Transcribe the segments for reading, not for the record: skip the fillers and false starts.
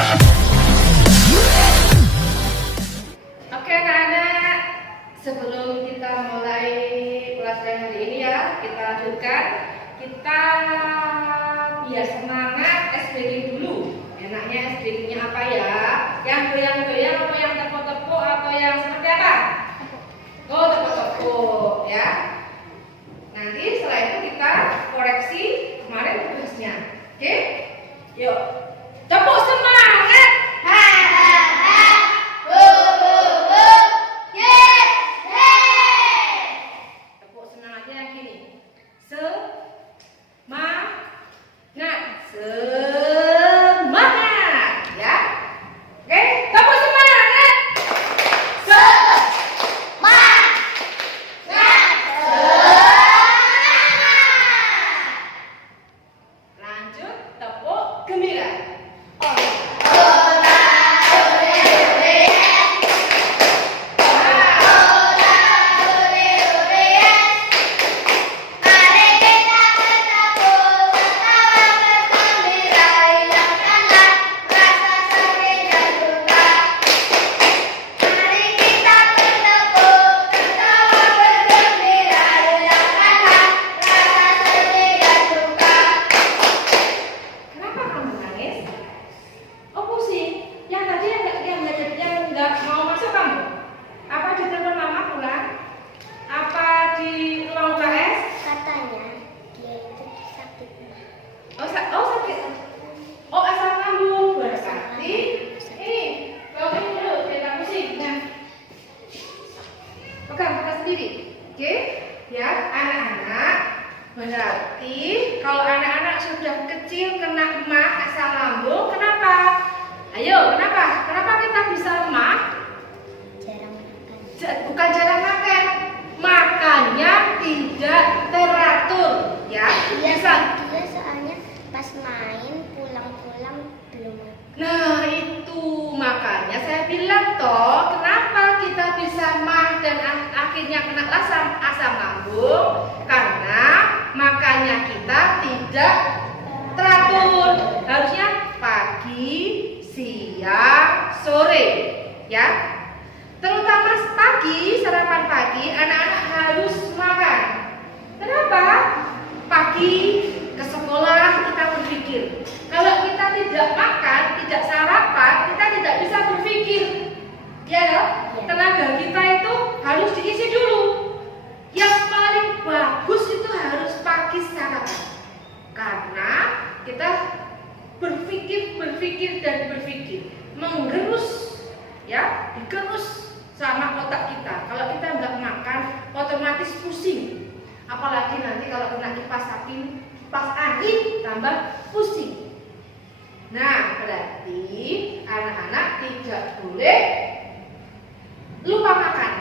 Oke anak-anak, sebelum kita mulai pelajaran hari ini ya, kita lanjutkan. Kita biar semangat SBG dulu. Enaknya SBG-nya apa ya? Yang goyang-goyang atau yang tepuk-tepuk atau yang seperti apa? Oh, tepuk-tepuk ya. Nanti setelah itu kita koreksi kemarin tugasnya. Oke? Yuk. Tepuk semangat. Tepuk semangatnya yang gini. Semangat ya. Oke, tepuk semangat. Lanjut tepuk gembira. Kenapa kamu nangis? Oh pusing. Yang tadi yang nggak mau masuk kamu? Apa di telepon mama pulang? Apa di ruang UKS? Katanya dia itu sakit mah. Oh sakit. Oh asam lambung. Berarti ini bawa ini dulu biar nggak pusing. Nah, pegang sendiri. Oke? Ya anak-anak. Berarti kalau anak-anak sudah kecil kena emah asam lambung, kenapa? Ayo, kenapa? Kenapa kita bisa lemah? Jarang makan. Bukan jarang makan, makannya tidak teratur, ya. Bisa. Dia soalnya pas main pulang-pulang belum makan. Nah itu makanya saya bilang toh, kenapa kita bisa mah dan akhirnya kena asam lambung? Karena makannya kita tidak teratur. Harusnya pagi, siang, sore, ya. Terutama pagi, sarapan pagi, anak-anak harus makan. Kenapa? Pagi ke sekolah kita berpikir. Kalau kita tidak makan, tidak sarapan, kita tidak bisa berpikir. Ya loh? Tenaga kita itu harus diisi dulu. Yang paling bagus itu harus pagi sarapan. Karena kita berpikir dan berpikir, menggerus, ya, digerus sama otak kita. Kalau kita nggak makan, otomatis pusing. Apalagi nanti kalau kena kipas angin tambah pusing. Nah, berarti anak-anak tidak boleh lupa makan.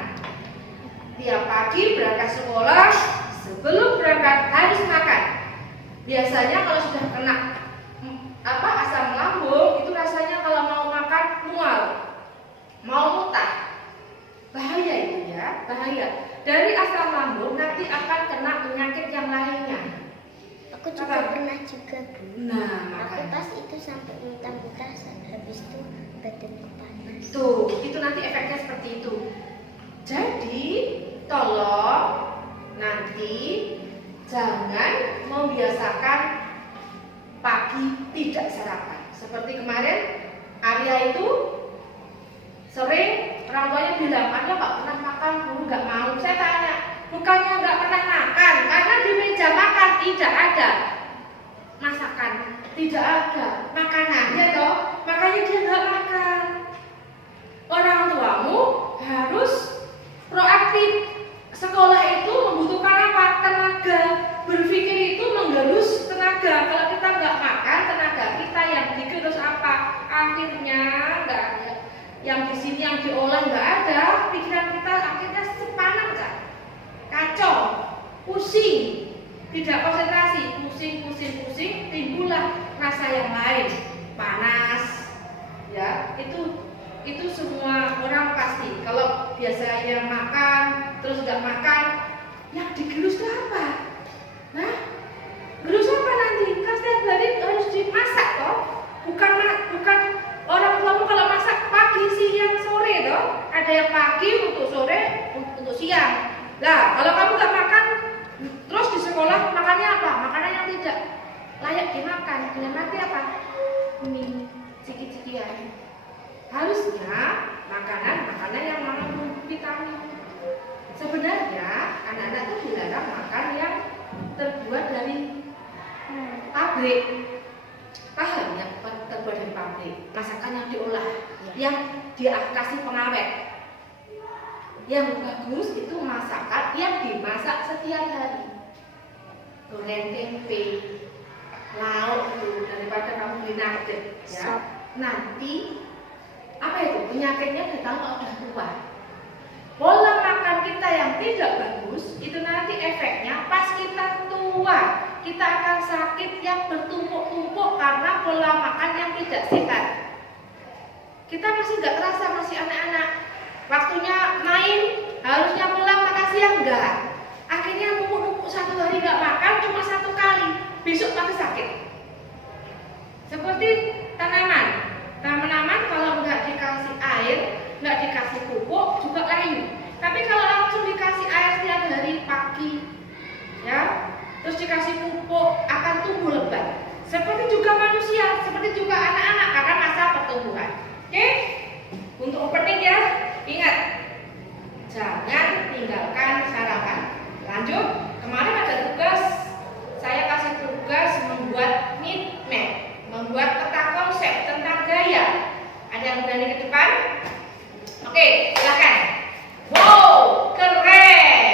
Tiap pagi berangkat sekolah, sebelum berangkat harus makan. Biasanya kalau sudah kena asam lambung, itu rasanya kalau mau makan mual, mau muntah. Bahaya itu ya, bahaya. Dari asam lambung nanti akan kena penyakit yang lainnya. Aku juga pernah juga, Bu. Nah, Aku makanya. pas itu sampai muntah-muntah, habis itu badanku panas. Tuh, itu nanti efeknya seperti itu. Jadi, tolong nanti jangan membiasakan pagi tidak sarapan. Seperti kemarin, Arya itu sore orang tuanya bilang, Arya nggak pernah makan, dulu nggak mau. Saya tanya, bukannya nggak pernah makan, karena di meja makan tidak ada masakan, tidak ada makanannya toh, makanya dia nggak makan. Orang tuamu harus proaktif. Sekolah itu membutuhkan apa? Tenaga. Berpikir itu menggerus tenaga. Kalau kita nggak makan, tenaga kita yang digerus apa? Akhirnya nggak ada. Yang di sini yang diolah nggak ada. Pikiran kita akhirnya sepanan kan? Kacau, pusing, tidak konsentrasi, pusing, timbullah rasa yang lain, panas, ya itu semua orang pasti. Kalau biasanya makan terus nggak makan, yang digerus itu apa? Nah, gerus apa nanti? Kan setiap hari harus dimasak toh, bukan layak dimakan. Dengan arti apa? Mie, ciki-cikian. Harusnya makanan-makanan yang mengandung vitamin. Sebenarnya anak-anak itu dilarang makan yang terbuat dari pabrik. Paham ya? Terbuat dari pabrik. Masakan yang diolah, yang dia kasih pengawet. Yang bagus itu masakan yang dimasak setiap hari. Goreng tempe, lauk itu daripada kamu beli nugget, ya. Nanti apa itu? Penyakitnya datang kalau udah tua. Pola makan kita yang tidak bagus itu nanti efeknya pas kita tua kita akan sakit yang bertumpuk-tumpuk karena pola makan yang tidak sehat. Kita masih nggak terasa, masih anak-anak. Waktunya main, harusnya pulang makan siang enggak. Akhirnya numpuk-numpuk satu hari nggak makan cuma satu kali, besok pasti sakit. Seperti tanaman. Tanaman kalau nggak dikasih air, nggak dikasih pupuk juga layu. Tapi kalau langsung dikasih air setiap hari pagi, ya, terus dikasih pupuk akan tumbuh lebat. Seperti juga manusia, seperti juga anak-anak karena masa pertumbuhan. Oke? Untuk opening ya, ingat, jangan tinggalkan sarapan. Lanjut, kemarin ada tugas, saya kasih tugas membuat need map, membuat peta konsep tentang gaya. Ada yang berani ke depan? Oke, silakan. Wow, keren.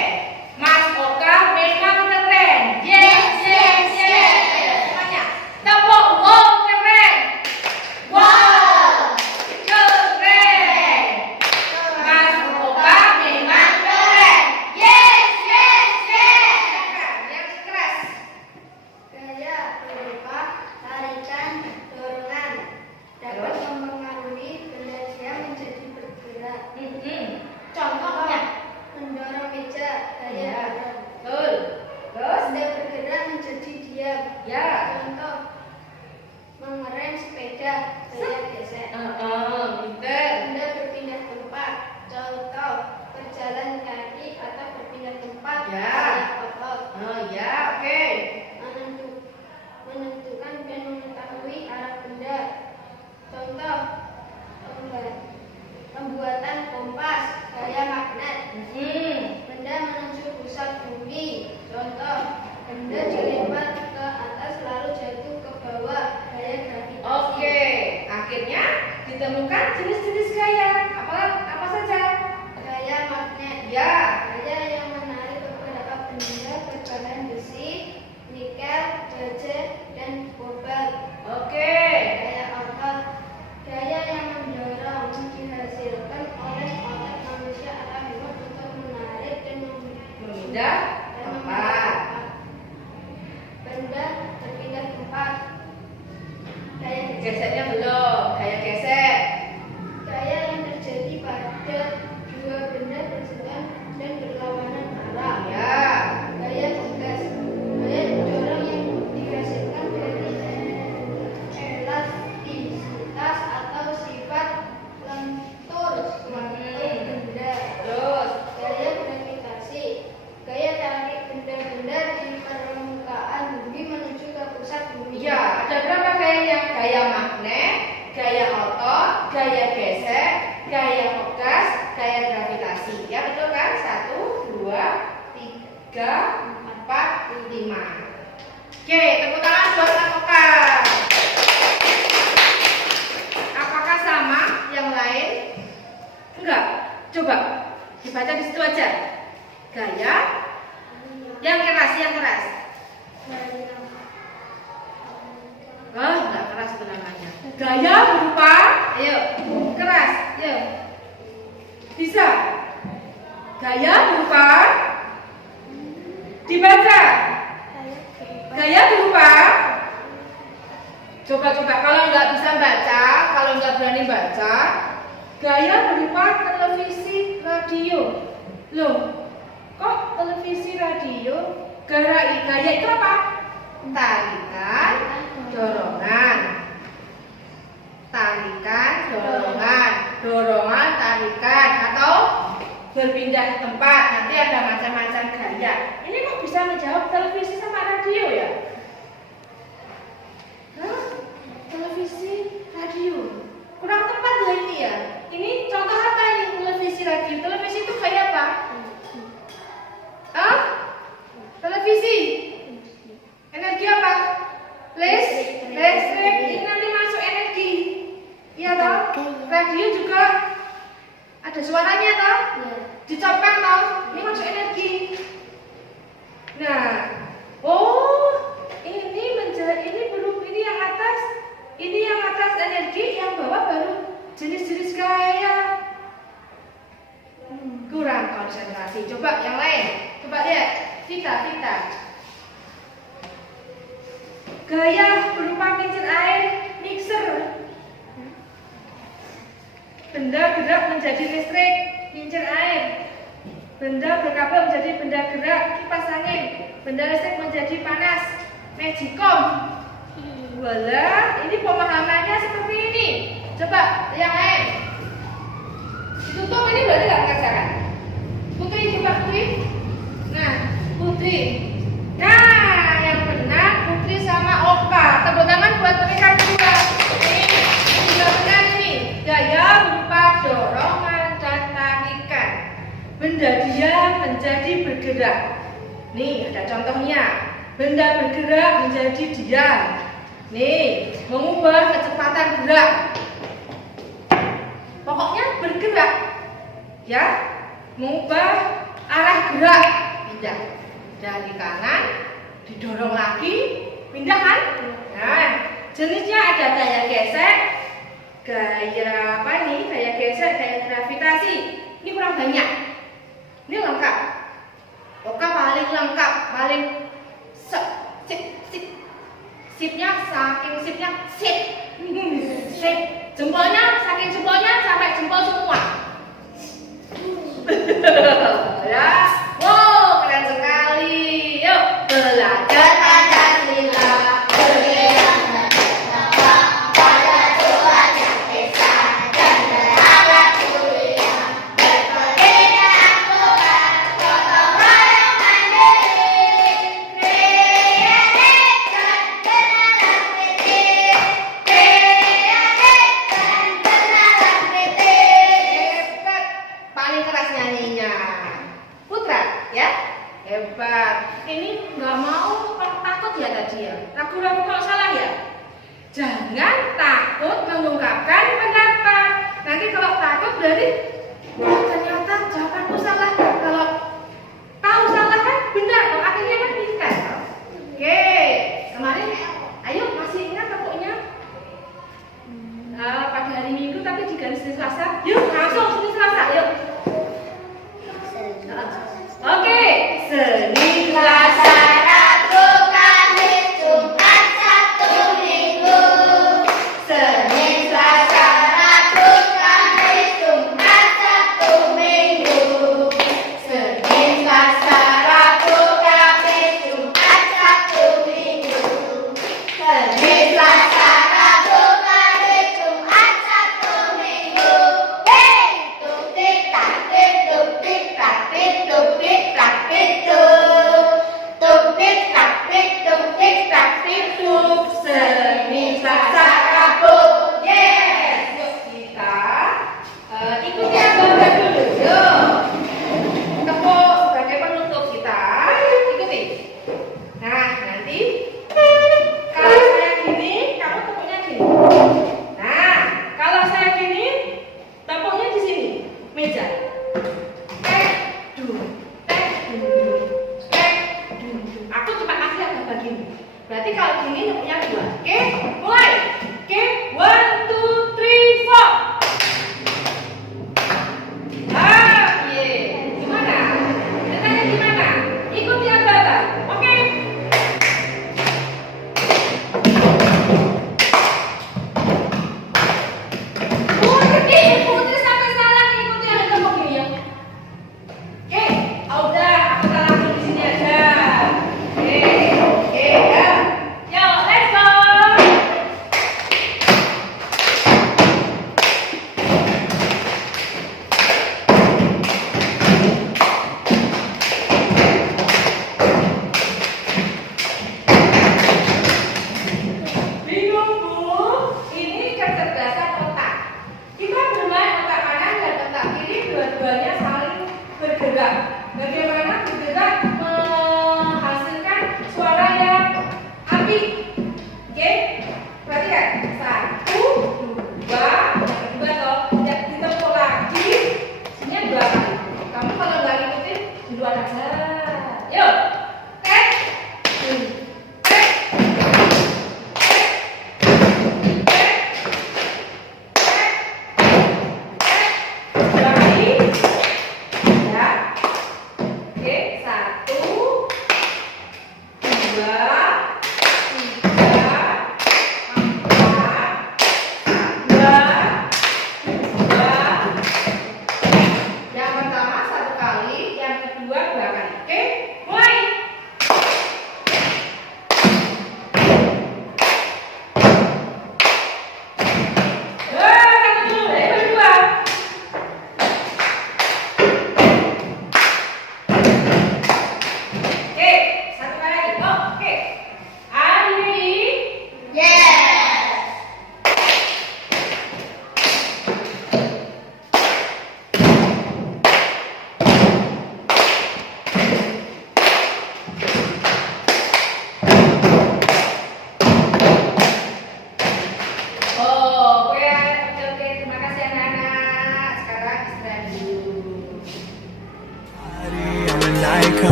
Mas Oka memang keren. Yes, yes, yes. Semuanya. Tepuk, wow, keren. Wow, keren. Mas Oka memang keren. Yes, yes, yes. Yang keras. Gaya berupa tarikan dorongan dapat mempengaruhi benda dia menjadi bergerak. Contohnya, Mendorong meja, gaya ya, dorong. betul. Terus, Benda bergerak menjadi diam. ya. Contoh, mengerem sepeda, gaya gesek. Pinter. Benda berpindah tempat. Contoh, berjalan kaki atau berpindah tempat, Ya. gaya otot. Oh ya, oke. Menentukan dan mengetahui arah benda. Contoh, pembuatan kompas, gaya magnet. Benda menuju pusat bumi. Contoh, benda dilempar ke atas lalu jatuh ke bawah, gaya gravitasi. Oke, akhirnya ditemukan jenis-jenis gaya. Apa saja? Gaya magnet. Ya. Gaya yang menarik beberapa benda berbahan besi, nikel, baja, dan kobalt. Oke. Gaya otot. Gaya yang mendorong dihasilkan oleh otot manusia atau hewan untuk menarik dan Memindah tempat. Benda berpindah tempat. Gaya Geseknya belum. Gaya gesek. Gaya yang terjadi pada dua benda bersentuhan dan berlawanan arah. Ya. Gaya tegas. Gaya dorong yang dihasilkan dari elastisitas atau sifat lentur suatu benda. Terus. Gaya gravitasi. Gaya tarik benda-benda di permukaan bumi menuju ke pusat bumi. Ya, ada berapa gayanya? Gaya magnet, gaya otot, gaya gesek, gaya fokus, gaya gravitasi. Ya betul kan? 1, 2, 3, 4, 5. Oke, tepuk tangan buat Akoka. Apakah sama yang lain? Enggak. Coba dibaca di situ aja. Gaya yang keras. Enggak keras itu namanya. Gaya berupa, ayo, keras, ayo. Bisa. Gaya berupa dibaca. Gaya berupa, coba kalau nggak bisa baca, kalau nggak berani baca, gaya berupa televisi, radio. Loh, kok televisi, radio? Gaya itu apa? Tarikan, dorongan. Tarikan, dorongan, tarikan, atau berpindah tempat. Nanti ada macam-macam gaya. Ini kok bisa menjawab televisi sama radio ya? Listrik ini nanti masuk energi. Iya toh? Radio juga ada suaranya toh? Dicopkan toh? Ini masuk energi. Nah, oh, ini belum ini yang atas. Ini yang atas energi, yang bawah baru jenis-jenis gaya. Kurang konsentrasi. Coba yang lain. Coba lihat. Vita. Gaya berupa kincir air, mixer. Benda gerak menjadi listrik, kincir air. Benda berkabel menjadi benda gerak, kipas angin. Benda listrik menjadi panas, magicom. Wala, ini pemahamannya seperti ini. Coba yang lain. Ditutup ini berarti nggak mengerjakan. Putri, coba Putri. Nah, Putri. Nah, yang benar Putri sama Oka. Tepuk tangan buat mereka berdua. Ini sudah benar ini. Gaya berupa dorongan dan tarikan. Benda diam menjadi bergerak. Nih, ada contohnya. Benda bergerak menjadi diam. Nih, mengubah kecepatan gerak. Pokoknya bergerak. Ya, mengubah arah gerak. Pindah dari kanan, didorong lagi, pindah kan? Nah, jenisnya ada gaya gesek, gaya apa nih? Gaya gesek, gaya gravitasi. Ini kurang banyak. Ini lengkap. Oka paling lengkap, paling sipnya saking sipnya sip. Sip. Jempolnya saking jempolnya sampai jempol semua. Ya. Wow, keren sekali. Yuk, belajar Pancasila. Hebat. Ini nggak mau takut ya tadi ya. Ragu-ragu kalau salah ya. Jangan takut mengungkapkan pendapat. Nanti kalau takut berarti wah, ternyata jawabanku salah. Kalau tahu salah kan benar. Kalau akhirnya kan pintar. Oke. Kemarin, ayo masih ingat pokoknya pada hari Minggu tapi di garis Selasa. Yuk langsung